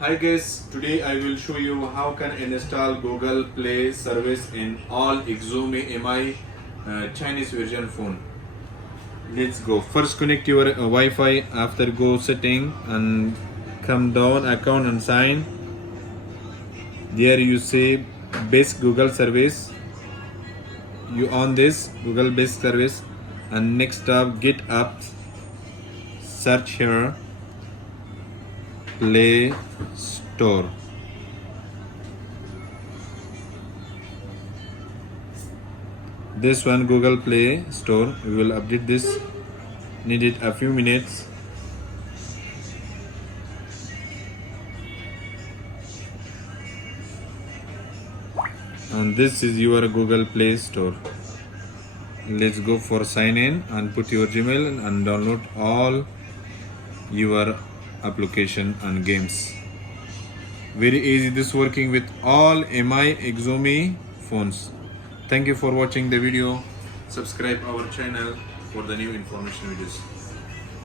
Hi guys, today I will show you how can install Google Play service in all Xiaomi MI Chinese version phone. Let's go. First connect your Wi-Fi. After go setting and come down account and sign. There you say base Google service. You on this Google base service and next up get up. Search here Play Store. This one Google Play Store. We will update this. Need it a few minutes. And this is your Google Play Store. Let's go for sign in and put your Gmail and download all your application and games. Very easy, this working with all MI Xiaomi phones. Thank you for watching the video. Subscribe our channel for the new information videos.